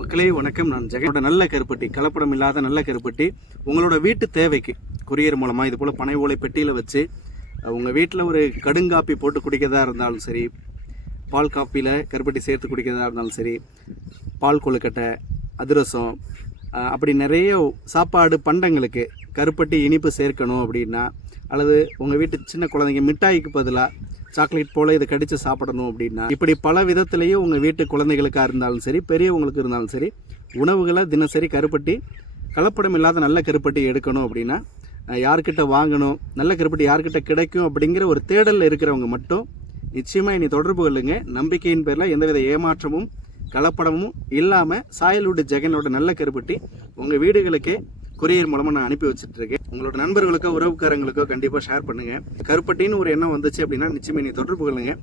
மக்களே வணக்கம். நான் ஜெகனோட நல்ல கருப்பட்டி கலப்படம் இல்லாத நல்ல கருப்பட்டி. உங்களோட வீட்டு தேவைக்கு கொரியர் மூலமாக இது போல் பனை ஓலை பெட்டியில் வச்சு உங்கள் வீட்டில் ஒரு கடுங்காப்பி போட்டு குடிக்கிறதா இருந்தாலும் சரி பால் காப்பியில் கருப்பட்டி சேர்த்து குடிக்கிறதா இருந்தாலும் சரி பால் கொழுக்கட்டை அதிரசம் அப்படி நிறைய சாப்பாடு பண்டங்களுக்கு கருப்பட்டி இனிப்பு சேர்க்கணும் அப்படின்னா அல்லது உங்கள் வீட்டு சின்ன குழந்தைங்க மிட்டாய்க்கு பதிலாக சாக்லேட் போல் இதை கடித்து சாப்பிடணும் அப்படின்னா இப்படி பல விதத்துலேயும் உங்கள் வீட்டு குழந்தைகளுக்காக இருந்தாலும் சரி பெரியவங்களுக்கு இருந்தாலும் சரி உணவுகளை தினசரி கருப்பட்டி கலப்படம் இல்லாத நல்ல கருப்பட்டி எடுக்கணும் அப்படின்னா யார்கிட்ட வாங்கணும் நல்ல கருப்பட்டி யார்கிட்ட கிடைக்கும் அப்படிங்கிற ஒரு தேடலில் இருக்கிறவங்க மட்டும் நிச்சயமாக இனி தொடர்பு கொள்ளுங்க. நம்பிக்கையின் பேரில் எந்தவித ஏமாற்றமும் கலப்படமும் இல்லாமல் சாயல்வுட் ஜெகனோட நல்ல கருப்பட்டி உங்கள் வீடுகளுக்கே கொரியர் மூலமாக நான் அனுப்பி வச்சுட்ருக்கேன் உங்களோட நண்பர்களுக்கோ உறவுக்காரங்களுக்கோ கண்டிப்பாக ஷேர் பண்ணுங்க. கருப்பட்டின்னு ஒரு எண்ணம் வந்துச்சு அப்படின்னா நிச்சயமே நீ தொடர்பு கொள்ளுங்க.